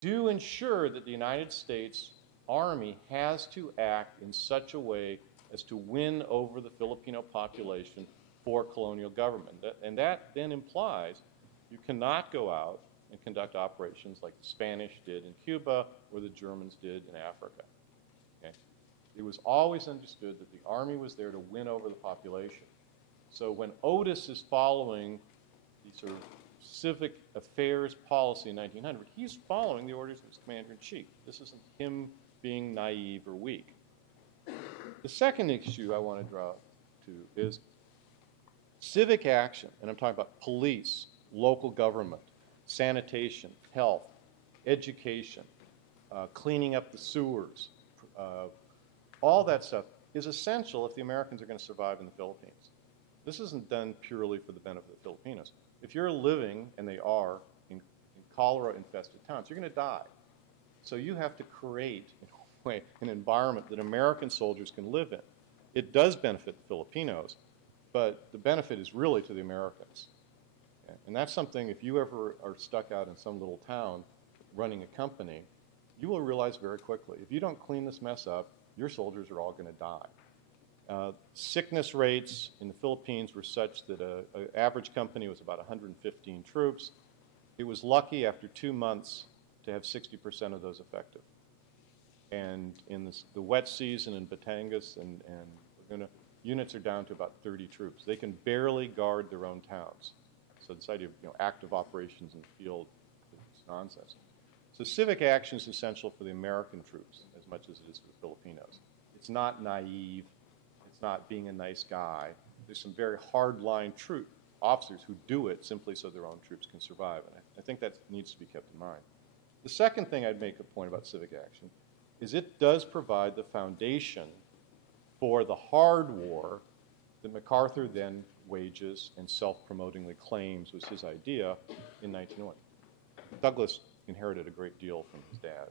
do ensure that the United States Army has to act in such a way as to win over the Filipino population for colonial government. And that then implies you cannot go out and conduct operations like the Spanish did in Cuba or the Germans did in Africa. Okay? It was always understood that the Army was there to win over the population. So when Otis is following the sort of civic affairs policy in 1900, he's following the orders of his commander-in-chief. This isn't him being naive or weak. The second issue I want to draw to is civic action, and I'm talking about police, local government, sanitation, health, education, cleaning up the sewers, all that stuff is essential if the Americans are going to survive in the Philippines. This isn't done purely for the benefit of the Filipinos. If you're living, and they are, in cholera-infested towns, you're going to die. So you have to create, in a way, an environment that American soldiers can live in. It does benefit the Filipinos, but the benefit is really to the Americans. Okay? And that's something, if you ever are stuck out in some little town running a company, you will realize very quickly, if you don't clean this mess up, your soldiers are all going to die. Sickness rates in the Philippines were such that an average company was about 115 troops. It was lucky after 2 months to have 60% of those effective. And in the wet season in Batangas and Laguna, units are down to about 30 troops. They can barely guard their own towns. So this idea of active operations in the field is nonsense. So civic action is essential for the American troops as much as it is for the Filipinos. It's not naive. It's not being a nice guy. There's some very hard-line troop officers who do it simply so their own troops can survive. And I think that needs to be kept in mind. The second thing I'd make a point about civic action is it does provide the foundation for the hard war that MacArthur then wages and self-promotingly claims was his idea in 1901. Douglas inherited a great deal from his dad.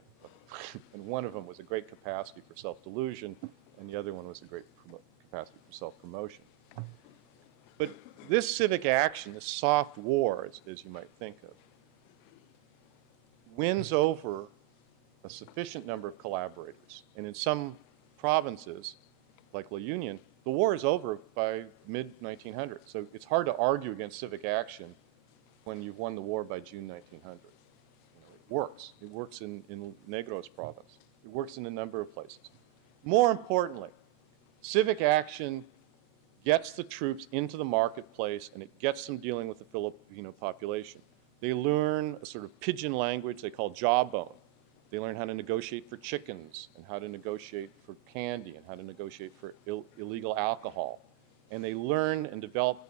And one of them was a great capacity for self-delusion, and the other one was a great capacity for self-promotion. But this civic action, this soft war, as you might think of, wins over a sufficient number of collaborators. And in some provinces, like La Union, the war is over by mid-1900. So it's hard to argue against civic action when you've won the war by June 1900. It works. It works in Negros province. It works in a number of places. More importantly, civic action gets the troops into the marketplace and it gets them dealing with the Filipino population. They learn a sort of pidgin language they call jawbone. They learn how to negotiate for chickens and how to negotiate for candy and how to negotiate for illegal alcohol. And they learn and develop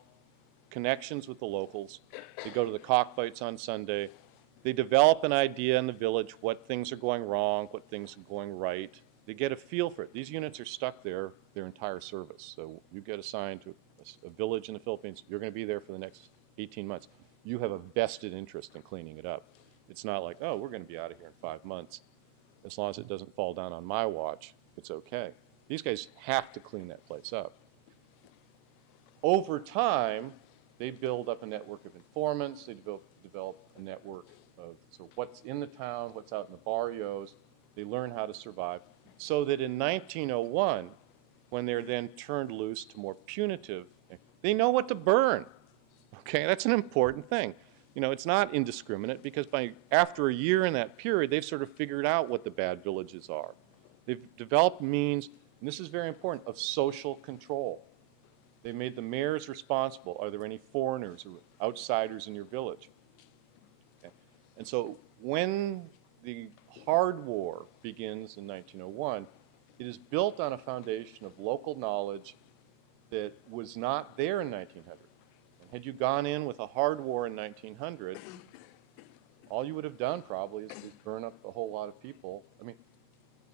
connections with the locals. They go to the cockfights on Sunday. They develop an idea in the village what things are going wrong, what things are going right. They get a feel for it. These units are stuck there their entire service. So you get assigned to a village in the Philippines. You're going to be there for the next 18 months. You have a vested interest in cleaning it up. It's not like, oh, we're going to be out of here in 5 months. As long as it doesn't fall down on my watch, it's okay. These guys have to clean that place up. Over time, they build up a network of informants. They develop a network of what's in the town, what's out in the barrios. They learn how to survive. So that in 1901, when they're then turned loose to more punitive, they know what to burn. Okay, that's an important thing. It's not indiscriminate because after a year in that period, they've sort of figured out what the bad villages are. They've developed means, and this is very important, of social control. They've made the mayors responsible. Are there any foreigners or outsiders in your village? Okay. And so when the hard war begins in 1901, it is built on a foundation of local knowledge that was not there in 1900. And had you gone in with a hard war in 1900, all you would have done probably is to burn up a whole lot of people. I mean,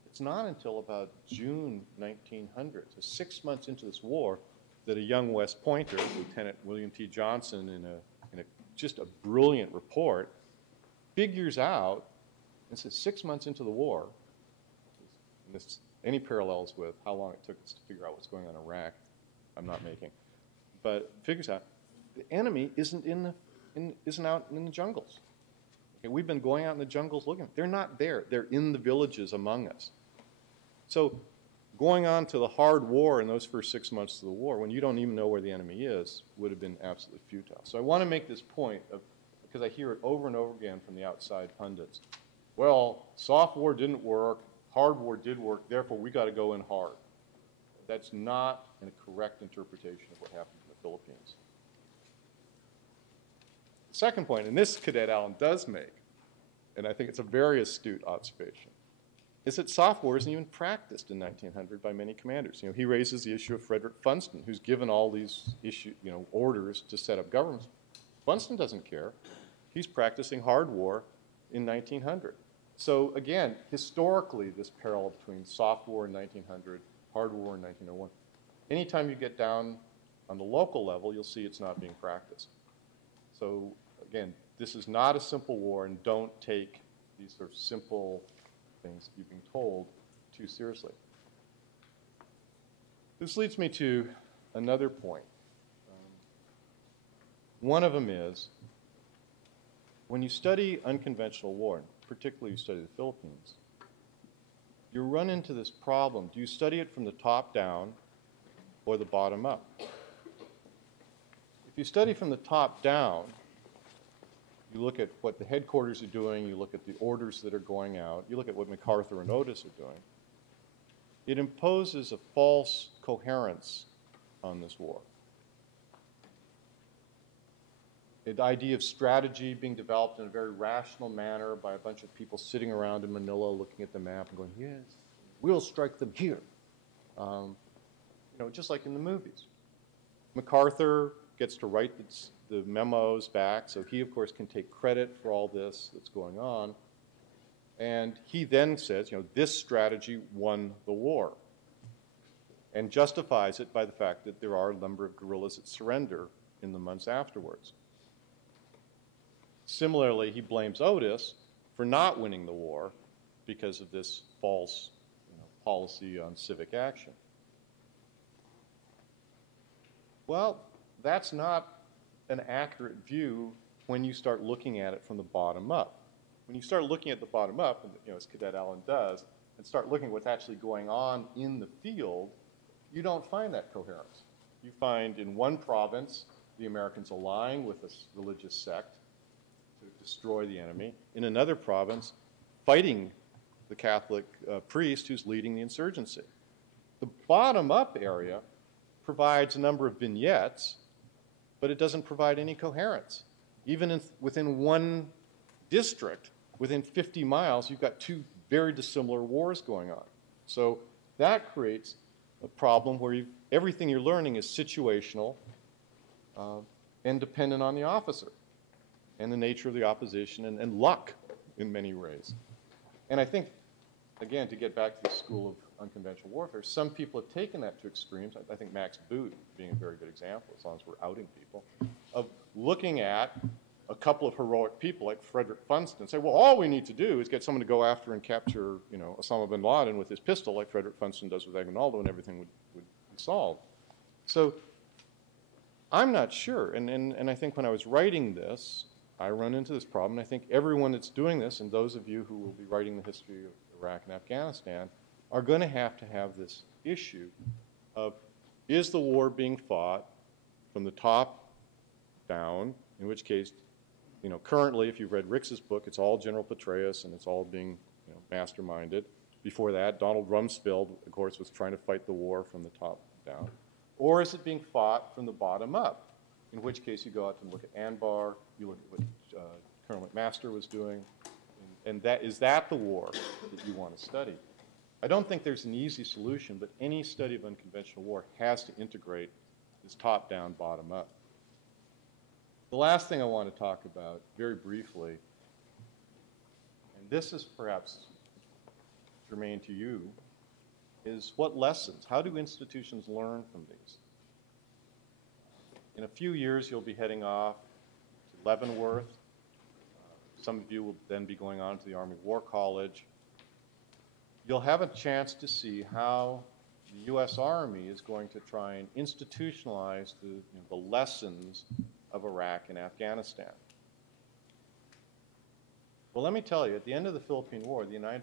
it's not until about June 1900, so 6 months into this war, that a young West Pointer, Lieutenant William T. Johnson, in just a brilliant report, figures out, and says 6 months into the war, and this, any parallels with how long it took us to figure out what's going on in Iraq, I'm not making, but figures out the enemy isn't out in the jungles. Okay, we've been going out in the jungles looking. They're not there. They're in the villages among us. So going on to the hard war in those first 6 months of the war, when you don't even know where the enemy is, would have been absolutely futile. So I want to make this point, because I hear it over and over again from the outside pundits. Well, soft war didn't work, hard war did work, therefore we got to go in hard. That's not a correct interpretation of what happened in the Philippines. The second point, and this Cadet Allen does make, and I think it's a very astute observation, is that soft war isn't even practiced in 1900 by many commanders. You know, he raises the issue of Frederick Funston, who's given all these orders to set up governments. Funston doesn't care. He's practicing hard war in 1900. So again, historically, this parallel between soft war in 1900, hard war in 1901. Anytime you get down on the local level, you'll see it's not being practiced. So again, this is not a simple war, and don't take these sort of simple things that you're being told too seriously. This leads me to another point. One of them is, when you study unconventional war, and particularly you study the Philippines, you run into this problem. Do you study it from the top down or the bottom up? If you study from the top down, you look at what the headquarters are doing, you look at the orders that are going out, you look at what MacArthur and Otis are doing, it imposes a false coherence on this war. The idea of strategy being developed in a very rational manner by a bunch of people sitting around in Manila looking at the map and going, yes, we'll strike them here. Just like in the movies. MacArthur gets to write the memos back, so he, of course, can take credit for all this that's going on. And he then says, this strategy won the war, and justifies it by the fact that there are a number of guerrillas that surrender in the months afterwards. Similarly, he blames Otis for not winning the war because of this false policy on civic action. Well, that's not an accurate view when you start looking at it from the bottom up. When you start looking at the bottom up, and, as Cadet Allen does, and start looking at what's actually going on in the field, you don't find that coherence. You find in one province the Americans allying with this religious sect to destroy the enemy. In another province, fighting the Catholic priest who's leading the insurgency. The bottom-up area provides a number of vignettes, but it doesn't provide any coherence. Even within one district, within 50 miles, you've got two very dissimilar wars going on. So that creates a problem where everything you're learning is situational and dependent on the officer and the nature of the opposition and luck in many ways. And I think, again, to get back to the school of unconventional warfare, some people have taken that to extremes. I think Max Boot being a very good example, as long as we're outing people, of looking at a couple of heroic people like Frederick Funston and say, well, all we need to do is get someone to go after and capture, Osama bin Laden with his pistol like Frederick Funston does with Aguinaldo, and everything would be solved. So I'm not sure. And I think when I was writing this, I run into this problem. I think everyone that's doing this, and those of you who will be writing the history of Iraq and Afghanistan, are going to have this issue of, is the war being fought from the top down, in which case, currently, if you've read Ricks's book, it's all General Petraeus and it's all being masterminded. Before that, Donald Rumsfeld, of course, was trying to fight the war from the top down. Or is it being fought from the bottom up, in which case you go out and look at Anbar, you look at what Colonel McMaster was doing, and is that the war that you want to study? I don't think there's an easy solution, but any study of unconventional war has to integrate this top-down, bottom-up. The last thing I want to talk about, very briefly, and this is perhaps germane to you, is what lessons, how do institutions learn from these? In a few years, you'll be heading off to Leavenworth. Some of you will then be going on to the Army War College. You'll have a chance to see how the U.S. Army is going to try and institutionalize the lessons of Iraq and Afghanistan. Well, let me tell you, at the end of the Philippine War, the United